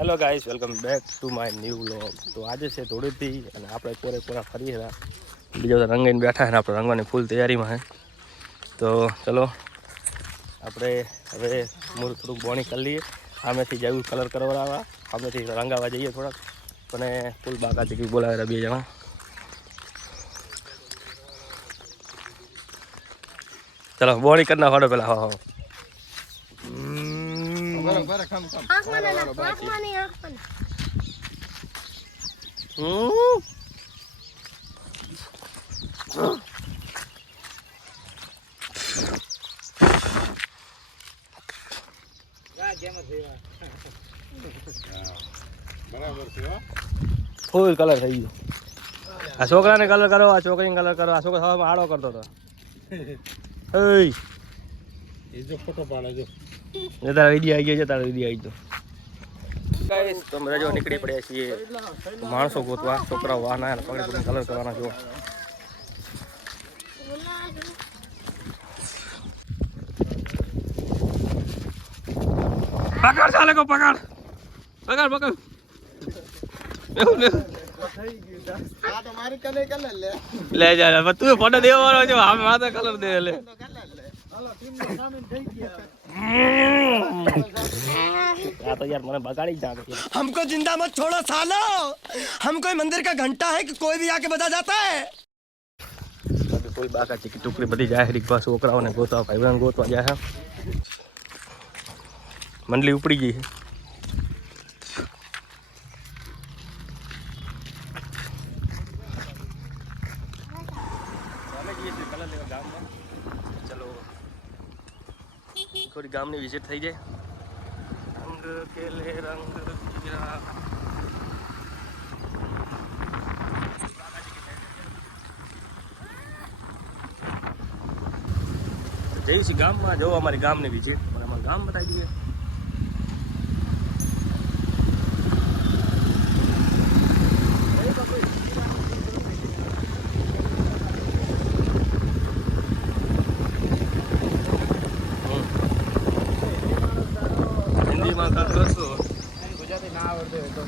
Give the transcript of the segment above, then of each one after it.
Hello guys, welcome back to my new vlog. તો આજે છે ધૂળેટી અને આપણે પૂરેપૂરા ફરી રહ્યા. બીજા બધા રંગાઈને બેઠા છે ને આપણે રંગવાની ફૂલ તૈયારીમાં છે. તો ચલો આપણે હવે મૂળ થોડુંક બોણી કરી લઈએ. આમેથી જવું કલર કરાવવા, આમેથી રંગાવા જઈએ થોડાક. અને ફૂલ બાકાથી બોલાવેલા 2 જણા. ચલો બોણી કરી નાખો પેલા. હા ફૂલ કલર થઈ ગયો. આ છોકરાને કલર કરો, આ છોકરીને કલર કરો. આ છોકરો સવામાં આડો કરતો હતો. ફોટો પાડે જો તારા વિડીયો આવી ગયો છે. તારા વિડીયો આવી ગયો. તો બધા જો નીકળી પડ્યા છીએ માણસો ગોતવા. છોકરાઓ વાહના પકડી પકડીને કલર કરવાના જો. પકડ ચાલે કો પકડ પકડ પકડ. લે જા તું ફોટો દેવાનો છો. આમ માથે કલર દે લે. तो यार मैंने बगाड़ी जा हमको जिंदा मत छोड़ो सालो. हम कोई मंदिर का घंटा है कि कोई भी आके बता जाता है. कोई बाका चीकी टुकड़ी बधी जाए रिक्वा छोकराओने गोतवा भाईबंध गोतवा जाए. मंडली उपड़ी गई है. चलो थोड़ी गाम ની વિઝિટ થઈ જાય. रंग खेले रंग गिरा. જઈશું ગામમાં. જો અમારી ગામની વિઝિટ મને અમારું ગામ બતાવી દઈએ. હિન્દીમાં કરશો ગુજરાતી ના આવડે તો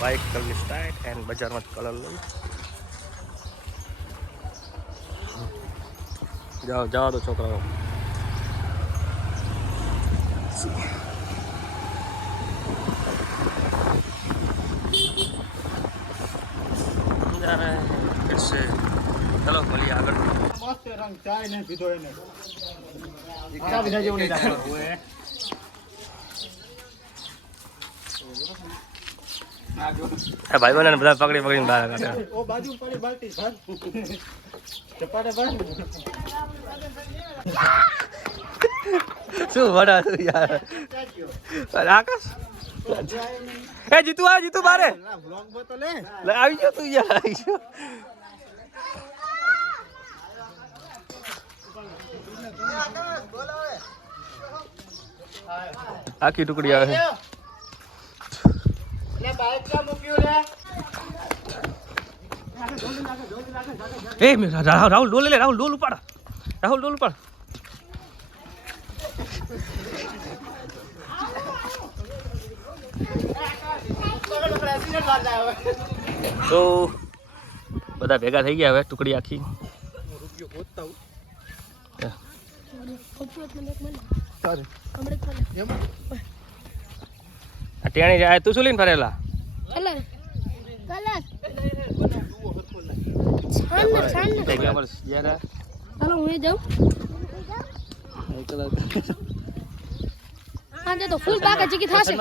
બાઇક કરવી સ્ટાર્ટ એન્ડ બજારમાં કલર લઈ જાઓ. જાઓ તો છોકરાઓ. ચલો મળીએ આગળ. મસ્ત રંગ ચાય ને પીધો એને. આ બધા જેવું નહીં લાગે. ભાઈ બને બધા પકડી પકડીને બહાર કાઢે. ઓ બાજુ પડી બાલટી ભર ચપાડે ભર. શું વડા તું યાર. આકાશ એ જીતુ આ જીતુ બારે વ્લોગ માં તો લે આવી ગયો તું યાર. આવી ગયો. આખી ટુકડી આવે. એ રાહુલ ડોલ લે. રાહુલ ડોલ ઉપાડ. રાહુલ ડોલ ઉપાડ. તો બધા ભેગા થઈ ગયા હવે ટુકડી આખી. ટેણી જાય. તું શું લઈને ફરેલા? ફૂલ બાકા ચીકી થશે.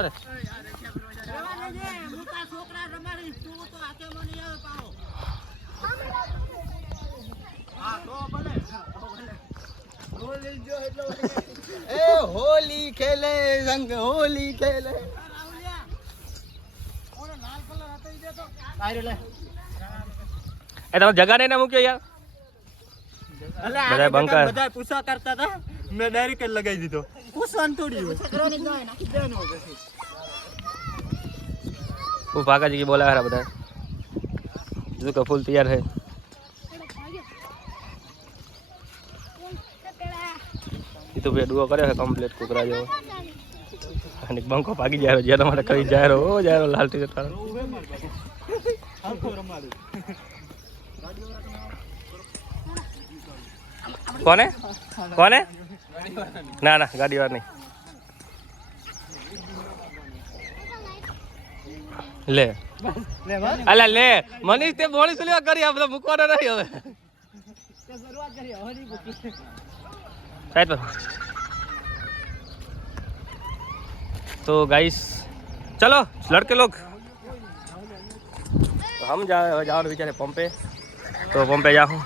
ए होली खेले रंग होली खेले. એ તમે જગાને ના મૂક્યો યાર. બધા બંકા બધા પૂછા કરતા હતા. મેં ડાયરેક્ટ લગાવી દીધો. પૂછવાનું થોડી હોય. वो भागा जी की बोला है बता जो का फूल तैयार है એ તો ભાઈ ડુઓ કર્યો છે કમ્પ્લીટ કુકરા જેવો અને બંકો ભાગી જાય જેના માટે કઈ જાય ઓ જાય લાલ ટી-શર્ટ વાળો કોને કોને ના ના ગાડી વાર નહીં લે અલા લે મનીષ તે બોલી સુલેવા કરી આ બધા મૂકવાનો નહીં હવે साइड पर तो गाइस चलो लड़के लोग तो हम जाओ बेचारे पंपे तो पंपे जाओ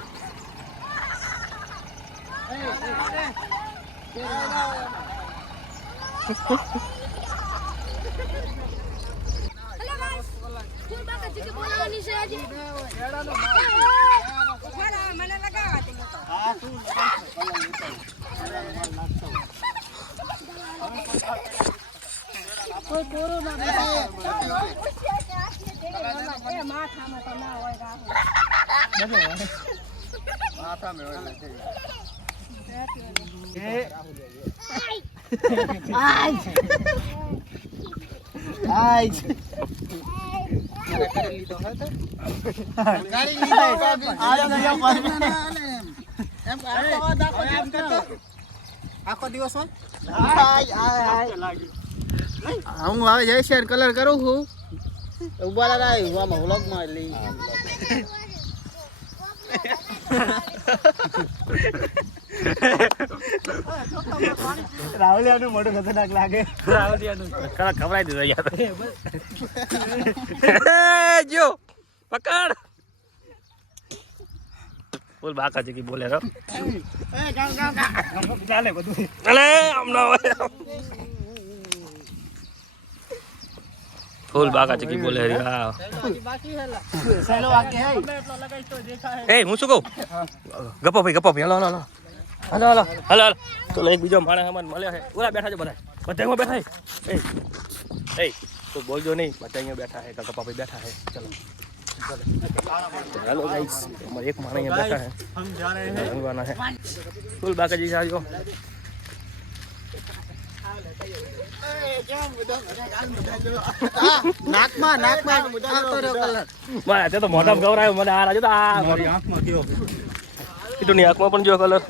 આખો દિવસ હું હવે જય શેર કલર કરું છું ઉભા રહ્યા આમાં વ્લોગમાં લઈ રાહુલિયાનું મોઢું ખતરનાક લાગે રાહુલિયાનું ખબરાઈ દીધો યાર જો પકડ બોલ બાકા છે કે બોલે રો ચાલે બધું અલે આમ ના હોય ફૂલ બાકા છે કે બોલે રે હા ચાલો આકે એ હું શું કહું ગપ્પો ભાઈ હાલો હાલો હાલો હાલો હાલો હાલો તો એક બીજો માણસ અમને મળ્યો છે ઓલા બેઠા છે બધા અહીંયા બેઠા એ તો બોલજો નહીં બધા અહીંયા બેઠા છે ગપ્પા ભાઈ બેઠા છે ચલો हेलो गाइस हमारे एक माना यहाँ बैठा है हम जा रहे हैं रंगवाना है फुल बाका जी साजो નાકમાં આવતો રહ્યો કલર મારા તે તો મોઢામાં ગવરાયો મને આ રાજો તો આ મારી આંખમાં ગયો કીટુની આંખમાં પણ જો કલર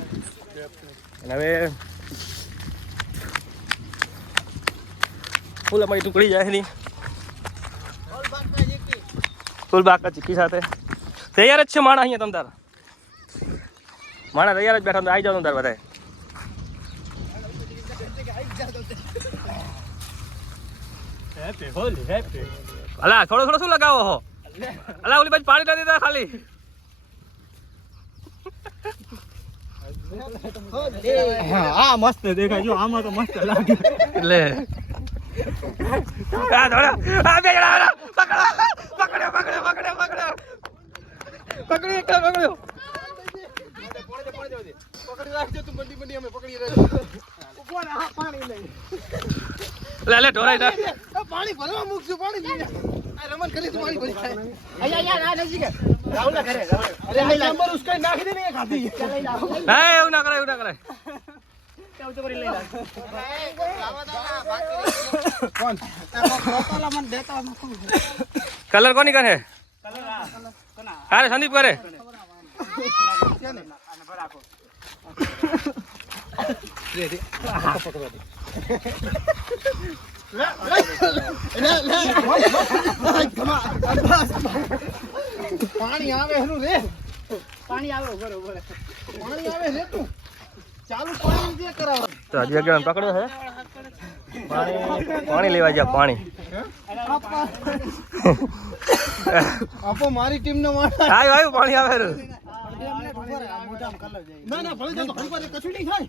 અને હવે ફૂલ અમારી ટુકડી જાય નહીં ફૂલ બાકા ચીકી સાથે તૈયાર જ છે માણા અહીંયા તમ તાર માણા તૈયાર જ બેઠા તો આવી જાવ તમ તાર બધા અલા થોડો શું લગાવો હો અલા ઓલી બાજુ પાણી ના દેતા ખાલી હા મસ્ત દેખાય જો આમાં તો મસ્ત લાગે એટલે આ થોડા આ બે જણા પકડ્યો પકડી રાખજો તું બંડી અમે પકડી રાખજો ઉભો રહે હા પાણી લઈ લે ઢોરાઈ ના પાણી ભરવા મૂકજો પાણી લઈ આ રમણ કરી તું પાણી ભરી અહીંયા આ નજીક રાહુલ ના ઘરે અરે આ નંબર ઉસકે નાખી દે ને ખાધી લઈ જાઓ હે એવું ના કરાય કેવું તો કરી લઈ લા કોણ કોતલા મને દેતા કલર કોની કરે અરે સંદીપ કરે પાણી આવે એનું રે પાણી આવે બરોબર પાણી આવે રે તું ચાલુ પાણી જે કરાવ તો હજી આગળ પકડ્યો છે પાણી લેવા ગયા પાણી આપો મારી ટીમ નો માર આવ્યું પાણી આવે ના ના ભલે તો હલવા દે કશું નહીં થાય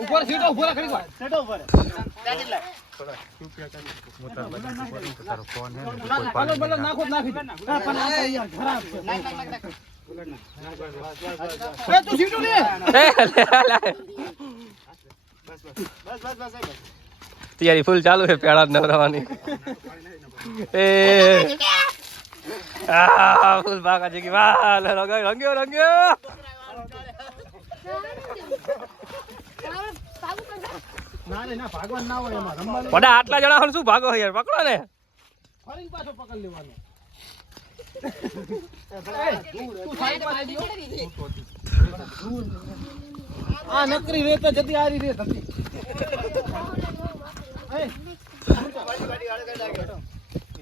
ઉપર સીટો ઉપર ખડી વાર સીટો ઉપર ત્યાંથી લાય થોડા બલો નાખો નાખી દે પણ આ યાર ખરાબ છે એ તું સીટો લે બસ તૈયારી ફૂલ ચાલુ છે પેડા નવરાવાની એ ફૂલ ભાગા છે કે વાહ રંગ્યો ના રે ના ભાગવાન ના હોય એમાં રમવાનું બધા આટલા જણા હોય શું ભાગો યાર પકડો ને ફરીને પાછો પકડ લેવાનો તું સાઈડમાં આ નકરી રેત જતી આરી રેત હતી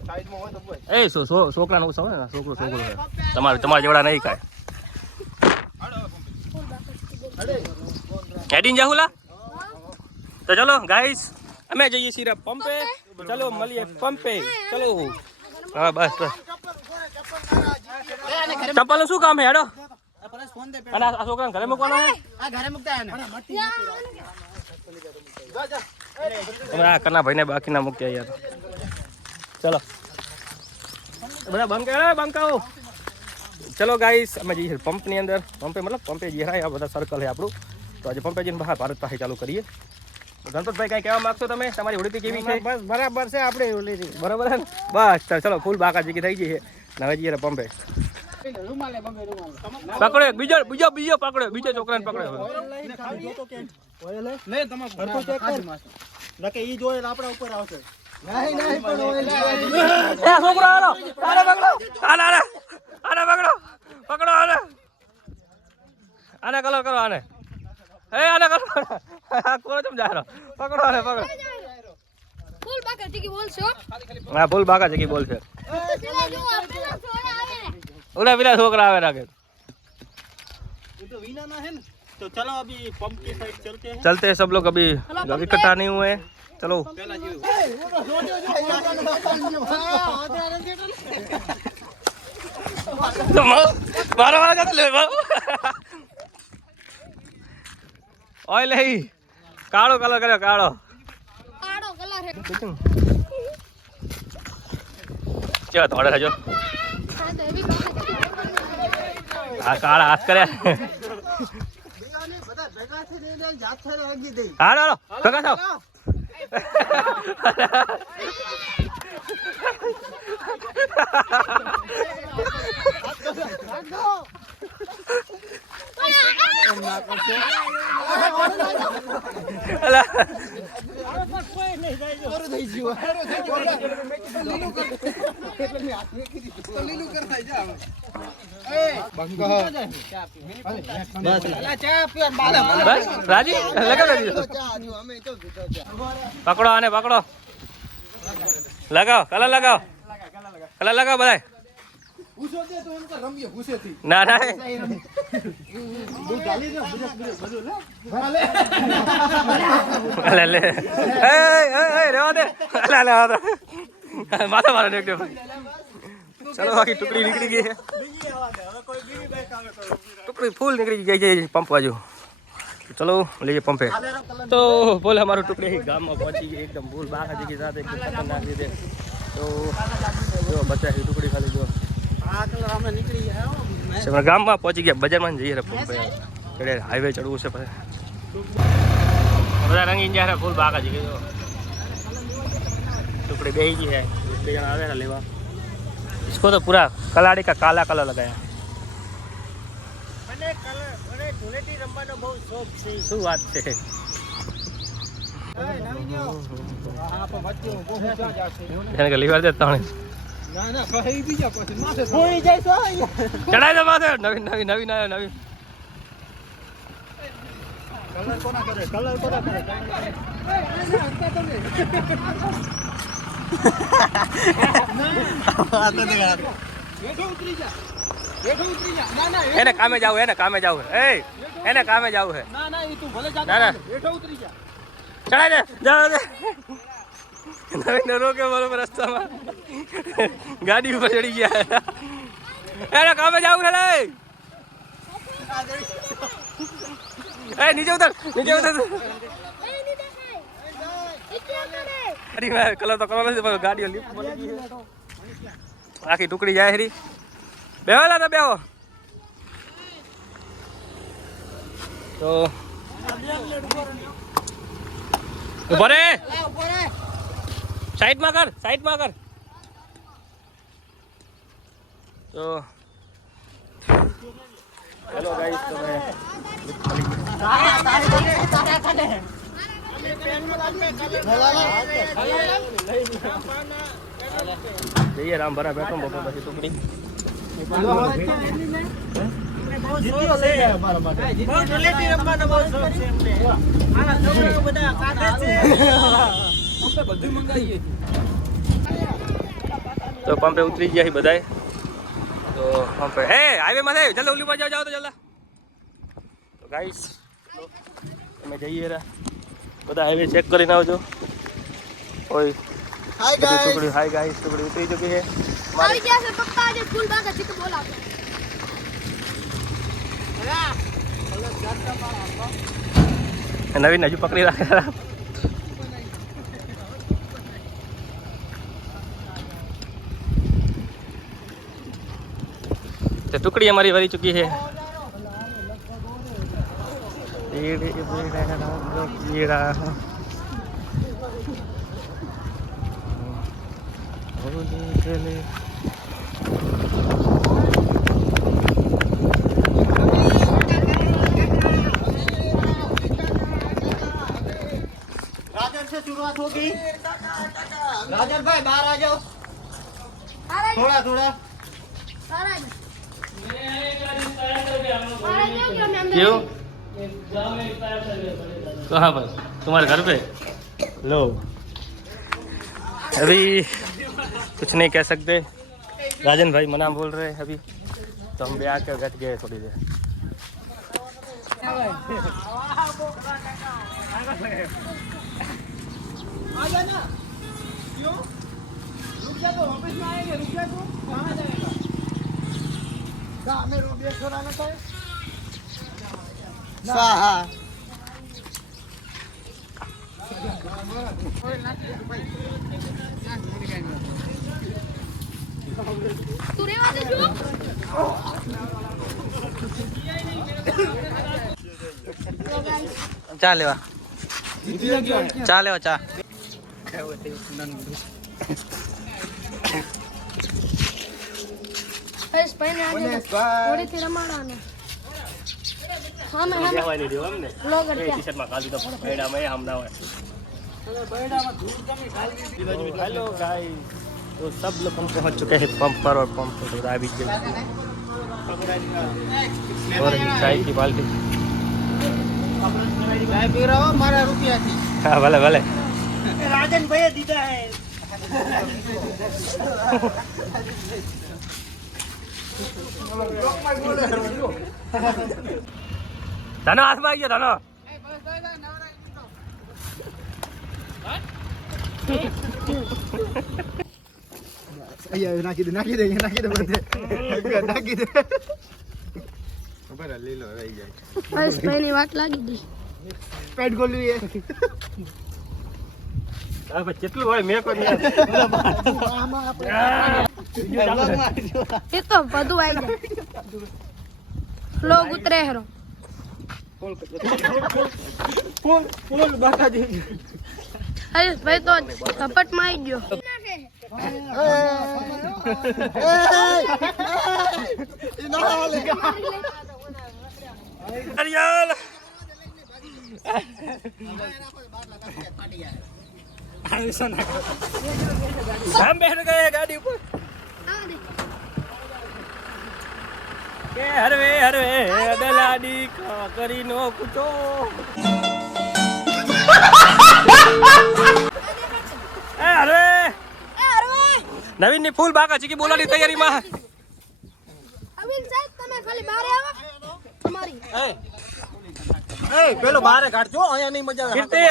સાઈડમાં હોય તો બોય એ છોકરાને ઉછો ને છોકરો છે તમારા જેવડા નહીં કાંઈ હેડીને જાહુલા તો ચલો ગાઈસ અમે જઈએ છીએ પંપે ચલો મળીએ પંપે ચલો હા બસ ચપ્પલ શું કામ હે હેડો અને આ છોકરાને ઘરે મૂકવાનો હે આ ઘરે મૂકતા ને તમે આ કના ભાઈને બાકીના મૂક્યા યાર ચલો બધા બંકાઓ ચલો ગાઈસ અમે જઈએ છીએ પંપની અંદર પંપે મતલબ પંપે જઈએ આ બધા સર્કલ છે આપણું તો આજે પંપે જઈને બહાર ભારત પાસે ચાલુ કરીએ ગણપતભાઈ કાંઈ કહેવા માંગશો તમે તમારી હોડીથી કેવી છે બસ બરાબર છે આપણે ઓલી બરાબર છે ને બસ ચલો ફૂલ બાકા જીકી થઈ ગઈ છે ને હવે જઈએ પંપે રૂમાલે બંગે રૂમાલે પકડો બીજો પકડો બીજો છોકરાને પકડો લે તમાર ભરતો ચેક કર નકે ઈ જોયે આપડા ઉપર આવશે નહીં પણ ઓઇલ એ છોકરો આનો આને પકડો પકડો આને કલર કરો આને આને કરો આ કોણ ચમ જારો પકડો આને પકડો ફૂલ બાકા ટીકી બોલશો હા ફૂલ બાકા જકી બોલ છે પેલા છોકરા આવે રાખે ये तो वीना ना है ना तो चलो अभी पंप की साइड चलते हैं चलते हैं सब लोग अभी इकट्ठा नहीं हुए चलो ऑयल है काड़ो कलर करो काड़ो કાળો કલર હે क्या थोड़ा है जो હા તો એવી આ કાળા હાથ કર્યા બધા ભેગા થઈને જાત થઈને રાખી દે હા ચાલો ભેગા થાવ બસ રાજી પકડો આને પકડો લગાવો કલર લગાવો બધા ઘૂસો દે તો એમ રમીએ ઘૂસેથી ના દૂધ ડાલી દે બધું લે રેવા દે માથા મારે દેખ ચલો બાકી ટુકડી નીકળી ગઈ છે ટુકડી ફૂલ નીકળી ગઈ છે પંપ બાજુ ચલો લઈએ પંપે તો બોલે અમારું ટુકડી ગામમાં પહોંચી ગઈ એકદમ ફૂલ બાર જગ્યા સાથે એકદમ ખતરનાક રીતે તો જો બચ્ચા ટુકડી ખાલી જો આ કલર અમે નીકળી ગયા ગામમાં પહોંચી ગયા બજારમાં જઈએ પંપે ચડે હાઈવે ચડવું છે પછી બધા રંગીન જાય ફૂલ બાકા જઈ ગયો टुकड़ी बेही गई है બે જણા આવે લેવા इसको तो पूरा कलाड़ी का काला कलर लगाया મને ધૂળેટી રમવાનો બહુ શોખ છે શું વાત છે એને કે લીવાર દે તાણે ના ના કહી બીજા પછી માથે ભોઈ જાય તો ચડાઈ દે માથે નવી કલર કોના કરે એને કામે જાવ એને કામે જાવ એને કામે જાવ હે ના ના ઈ તું ભલે જા ના બેઠો ઉતરી જા ચડાઈ દે જાવ દે નવીન રોકે બરોબર રસ્તામાં ગાડી ઉપર ચડી ગયા એને કામે જાવ છે નીચે ઉતર અરે ભાઈ કલર તો કરવાનો છે પણ ગાડીઓ લિફ્ટ મળી ગઈ છે આખી ટુકડી જાય હરી બેહો તો બેહો તો ઉભા રે સાઈડમાં કર તો હેલો ગાઈસ, તમે જઈએ રામભરા બેઠો બપોર પછી ટુકડી. તો પંપે ઉતરી ગયા બધાય. તો પંપે હે હાઈવે માં થાય જલ્દી ઉલી પર જાઓ તો જલ્દા. તો ગાઈસ તમે જઈએ રા બધા હાઈવે ચેક કરીને આવજો. ઓય हाय गाइस ટુકડી હાય ગાઈસ ટુકડી ઉતરી ચૂકી છે. આવી ગયા છે પપ્પા આજે ફૂલ બાકા ચીક બોલાવે. નવીન હજુ પકડી રાખે. તો ટુકડી અમારી વરી ચૂકી છે. राजन से शुरुआत होगी राजन भाई बाहर आ जाओ थोड़ा थोड़ा સારા क्यों कहाँ पर तुम्हारे घर पे लो अभी कुछ नहीं कह सकते. राजन भाई मना बोल रहे हैं अभी तो हम भी आकर बैठ गए थोड़ी देर. आ जाना क्यों रुक जा तो वापस में आएंगे रुक जा तो कहाँ जाएगा कहाँ में रोड ये छोड़ा ना था हाँ તું રેવા દેજો. चा लेवा चा लेवा चा બસ ભાઈને આજે થોડીથી રમાડવાનો. સામે બ્લોગર हेलो गाइस, तो सब लोग हम पहुंच चुके हैं पंप पर और पंप पर अभी और चाय की बाल्टी. चाय पी रहा हो मारा रुपया थी हाँ भले भले. राजन भैया दीदा है धनो हाथ में आ गया धनो. નાખી દે નાખી દે બધે નાખી દે ખબર લીલો રહી જાય બસ ભાઈની વાટ લાગી ગઈ. પેટ ગોલ્યું હવે કેટલું હોય મેં કોઈ એ તો બધું આવી જાય. લોગ ઉતરે હેરો. ફૂલ બાકા દી અરે ભાઈ તો ઝપટમાં આવી ગયો. अरियल हम बैठ गए गाड़ी ऊपर के हरवे हरवे दलाडी का करी नो कुछो ए हरवे नवीन ने फूल बाका चीकी बोलानी तैयारी में અવિન સાહેબ તમે ખાલી બહાર આવો. તમારી એ પેલો બારે કાઢજો અહીંયા નહીં મજા આવે કીર્તિ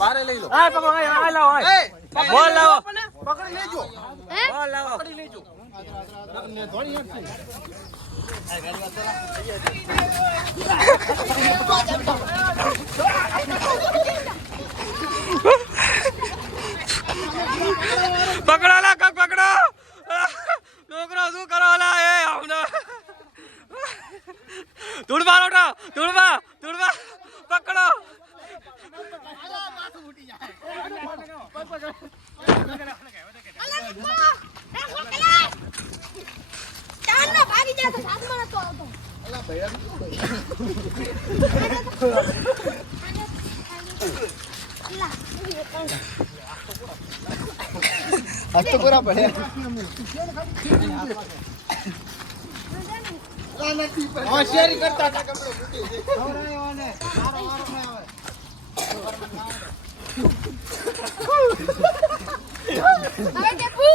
બારે લઈ લો આ પકડો આ લાવો બોલ લાવો પકડી લેજો હે બોલ લાવો પકડી લેજો પકડો લા કક પકડો છોકરો શું કરો લા એ હમણે ધૂળબા રોટો ધૂળબા પકડો ચાંદનો ભાગી જાય તો સાથમાં નતો આવતો. आज तो पूरा बढ़िया होशियारी करता था कपड़े હવે ટેપુ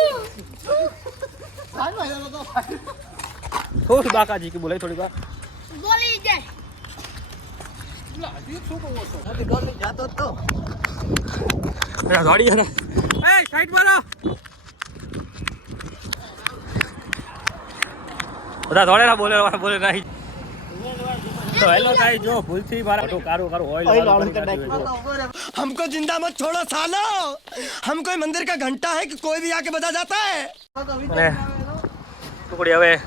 થોડી બાકાજી की बोले थोड़ी बार બોલી જાય जातो तो मेरा गाड़ी है ना ए साइड मारो બધા દોડેલા બોલે નહીં તો હેલો ગાઈસ જો ભૂલથી મારા ઓટો કારો ઓઇલ વાળું કરી નાખ્યું हमको जिंदा मत छोड़ो सालो हम कोई मंदिर का घंटा है कि कोई भी आके बजा जाता है અને ટુકડી હવે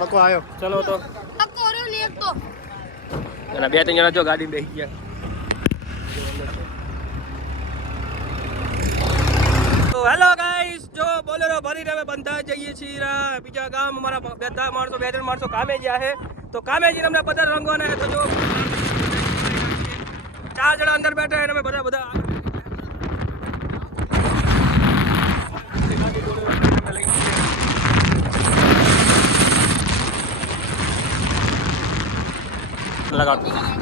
पको आयो ચલો તો પક્કો રહ્યો ને એક તો અને બે ત્રણ જણા જો ગાડી બેસી ગયા તો હેલો ગાઈસ જો બોલેરો ભરીને અમે બંધા જઈએ છીએ બીજા ગામ અમારા બધા માણસો બે ત્રણ માણસો કામે ગયા છે તો કામે જઈને અમને બધા રંગવાના છે તો જો 4 જણા અંદર બેઠા છે અને અમે બધા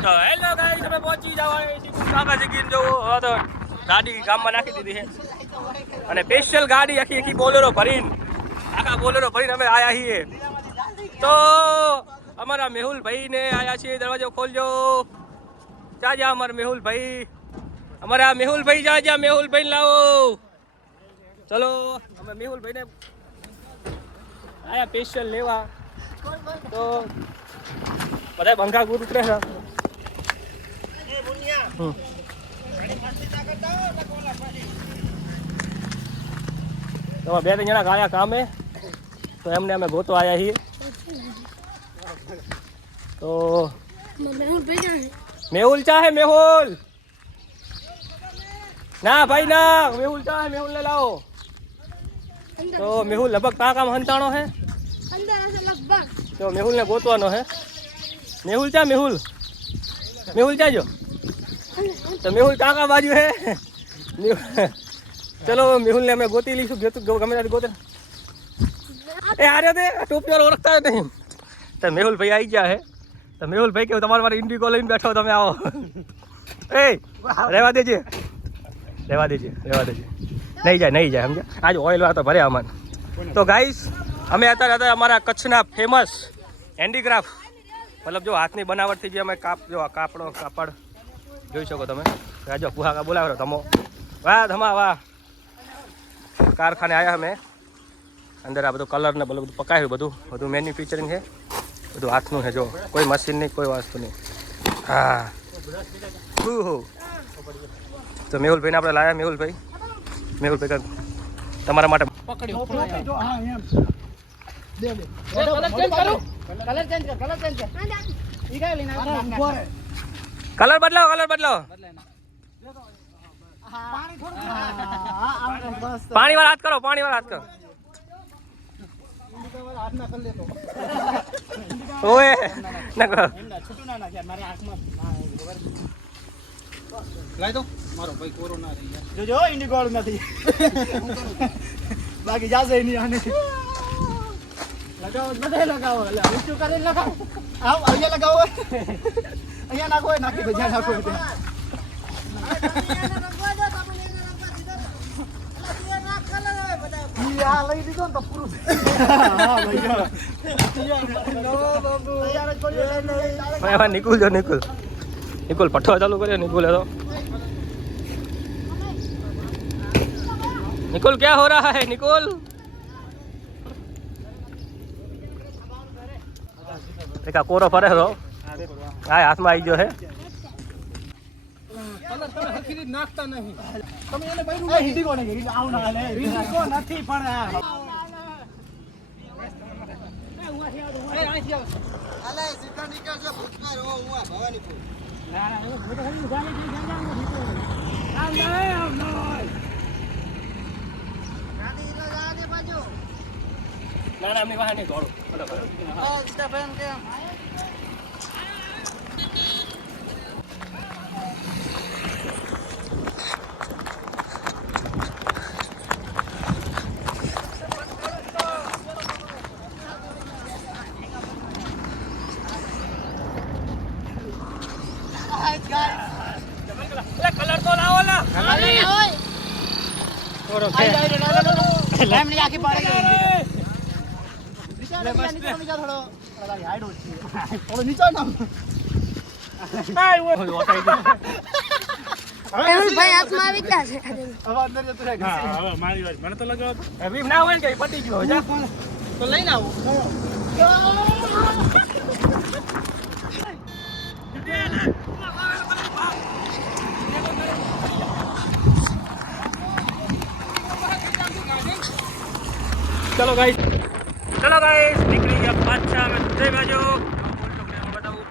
તો હેલો ગાઈસ અમે પહોંચી જવા કાકા જગીન જો તો ગાડી ગામમાં નાખી દીધી છે અને સ્પેશિયલ ગાડી આખી બોલેરો ભરીને આખા બોલેરો ભરીને અમે આયા છીએ તો અમારા મેહુલ ભાઈ ને આયા છીએ દરવાજો ખોલજો જા અમારા મેહુલ ભાઈ જા મેહુલ ભાઈ લાવો ચલો અમે મેહુલ ભાઈ ને આયા સ્પેશિયલ લેવા તો બધા બંગા ગુડ ઉતરે છે તો બે ત્રણ જણા ગયા કામે તો એમને અમે ગોતો આવ્યા છીએ તો મેહુલ ભાઈ જાય મેહુલ ચાહે મેહુલ ના ભાઈ ના મેહુલ ચાહે મેહુલ ને લાવો તો મેહુલ લગભગ કા કામ હંતાણો હે અંદર હશે લગભગ તો મેહુલ ને ગોતવાનો હે મેહુલ ચાજો તો મેહુલ કાકા બાજુ હે ચલો મેહુલ ને અમે ગોતી લઈશું ગમે ત્યારે ગોતે એ આર્યો તે ટોપી વાળો ઓળખતા જ નહીં તો મેહુલ ભાઈ આવી ગયા હે તો મેહુલ ભાઈ કેવું તમારે ઇન્ડિકો લઈને બેઠો તમે આવો એ રહેવા દેજે નહીં જાય સમજે આજ ઓઇલ વાળા તો ભરે આમાં તો ગાઈસ અમે અત્યારે અમારા કચ્છના ફેમસ હેન્ડીક્રાફ્ટ મતલબ જો હાથની બનાવટથી જે અમે કાપડ જોઈ શકો તમે રાજો પુહાકા બોલાવો તમો વાહ કારખાને આવ્યા અમે અંદર આ બધું કલર ને બધું પકાયું બધું મેન્યુફેક્ચરિંગ છે બધું હાથનું છે જો કોઈ મશીન નહીં કોઈ વસ્તુ નહીં હા તો મેહુલભાઈને આપણે લાવ્યા મેહુલભાઈ તમારા માટે કલર બદલાવો પાણી વાળા હાથ કરો ઓએ ના કરો લાઈ દો મારો ભાઈ કોરોના રહી ગયા જોજો ઇન્ડિકો વાળું નથી બાકી જાશે નહીં આને લગાવો એટલે ઊંચું કરીને લગાવો અહીંયા લગાવો અહીંયા નાખો નાખી દો જ્યાં નાખો ત્યાં લઈ દીધો ને તો પૂરું નિકુલ પઠવા ચાલુ કર્યો निकुल क्या हो रहा है निकुल देखा कोरो फरे रो हाय हाथ में आई जो है કલર હરખી નાખતા નહીં તમે એને બૈરું હિન્દી કોને કે આવ ના હાલે હિન્દી કો નથી પણ આલે સીધા નીકળજો ભૂતમાં રહો હું ભવાનીપુર ના ના હું તો ખાલી ગાલી થી જાણવાનું નથી આમ નહીં ગાડી લો જાને બાજુ ના ના અમને વાહન નહીં દોડો સ્ટેફન કેમ કલર તો લાવો ને. લેમની આખી પાડી ગઈ નીચે થોડો હાઈડ ઓછી થોડો નીચે નામ ભાઈ હાથમાં આવી ગયા છે હવે અંદર જતો રહે હવે મારી વાત મને તો લગાવ હવે ના હોય ને કે પતી ગયો જા તો લઈને આવું ચલો ગાઈસ નીકળી ગયા પાછા અમે જઈ બાજુ બતાવું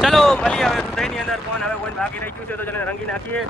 ચલો મળીએ હવે દહીંની અંદર કોણ હવે કોઈ બાકી રહી ગયું છે તો જેને રંગી નાખીએ